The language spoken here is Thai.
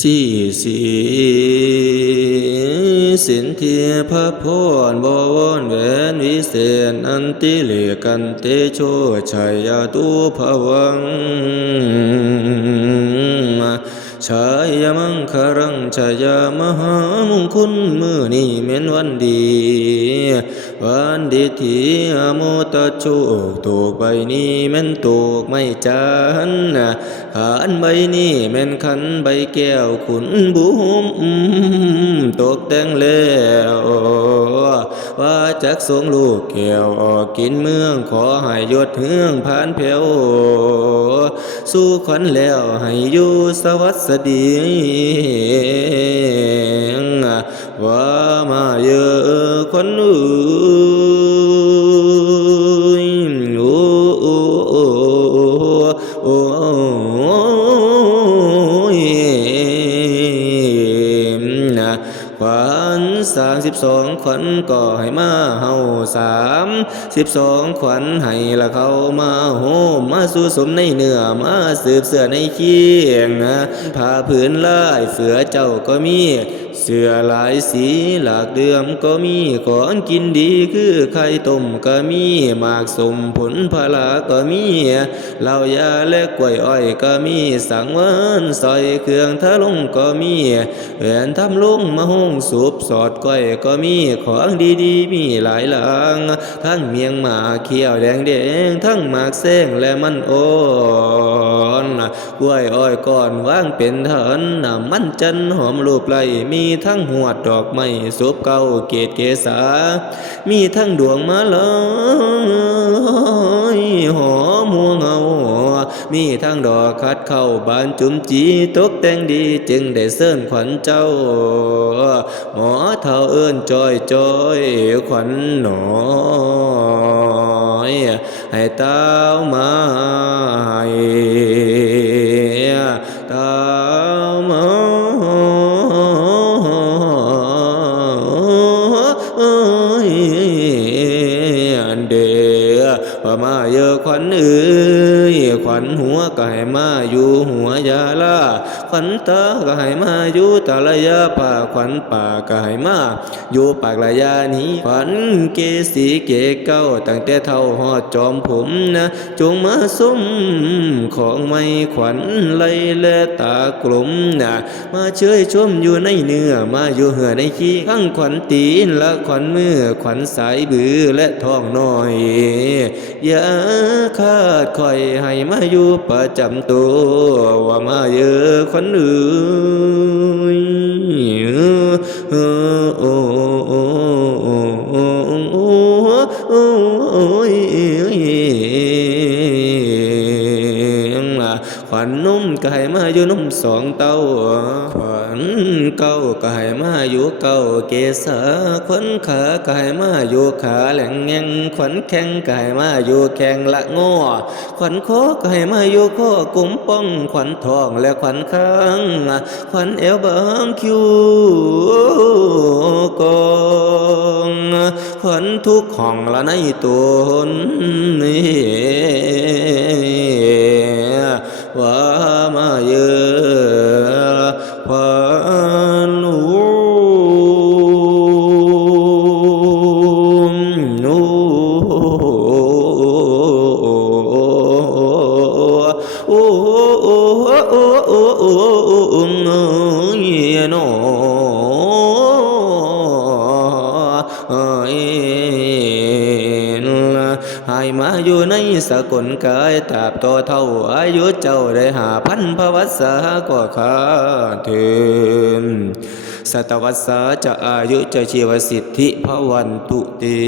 สี่สีสินเทียพระพรบวรแหวนวิเศษอันติเลกันเตโชชัยยาตุภวังชายมังคารังชายามหามงคลมือนี้เม้นวันดีวันดีที่อโมตะโชคตกใบนี้เม้นตกไม่จานขันใบนี้เม้นขันใบแก้วขุนบุมตกแต่งแล้วว่าจักสงลูกแก้วออกกินเมืองขอให้ยศเฮืองผ่านแผ่วสู้ขวัญแล้วให้อยู่สวัสดีว่ามาเยอะคนอื่นโอ้โอ้โอ้โอ้ขวัญ32ขวัญก็ให้มาเฮา32ขวัญให้ละเขามาโฮมมาสู่สมในเนื้อมาสืบเสื้อในเคียงผ้าผืนลายเสือเจ้าก็มีเสื้อลายสีหลากเดือมก็มีของกินดีคือไข่ต้มก็มีหมากสมผลพลาก็มีเหล้ายาและกล้วยอ้อยก็มีสังวานซอยเครื่องทะลงก็มีแหวนทำลุงมะฮงสูบสอดก้อยก็มีของดีๆมีหลายหลังทั้งเมียงหมากเขียวแดงทั้งหมากแซงและมันอ่อนกล้วยอ้อยก่อนวางเป็นฐานมันจันหอมรูปไหลมีทั้งหวดดอกไม้สูบเก่าเกศเกษามีทั้งดวงมาลอยหอมหัวเงามีทั้งดอกคัดเข้าบานจุมจีตกแต่งดีจึงได้เสิร์นขวัญเจ้าหมอเท่าเอิ้นจอยจอยขวัญหน่อยให้เต้ามาเต้ามาเด้อว่ามาเยอะขวัญเอ้ยขวัญหัวก็ให้มาอยู่หัวยาลาขวัญตาก็ให้มาอยู่ตาละยาป่าขวัญป่าก็ให้มาอยู่ปากละยานี้ขวัญเกสีเกเก้าตั้งแต่เท่าหอดจอมผมจงมาส้มของไม่ขวัญไล่และตากลมมาเชยชมอยู่ในเนื้อมาอยู่เหือในขี้ข้างขวัญตีนและขวัญมือขวัญสายบือและท้องน้อยอย่าคาดคอยให้มาอยู่ประจำตัวว่ามาเยอะคนอื่นขวัญนุ่มก็ให้มาอยู่นุ่มสองเต้าขวัญเก้าก็ให้มาอยู่เก้าเกษาขวัญขาก็ให้มาอยู่ขาแหลงแงงขวัญแข้งก็ให้มาอยู่แข้งละง้อขวัญคอก็ให้มาอยู่คอกุมป้องขวัญทองและขวัญข้างขวัญเอวบางคิ้วกองขวัญทุกห้องละในตนนี่ว่ามาเยอะขวัญให้มาอยู่ในสกลกายตราบต่อเท่าอายุเจ้าได้5,000 พวัตรก็ขาถึงศตวรรษจะอายุจะชีวสิทธิพวันตุติ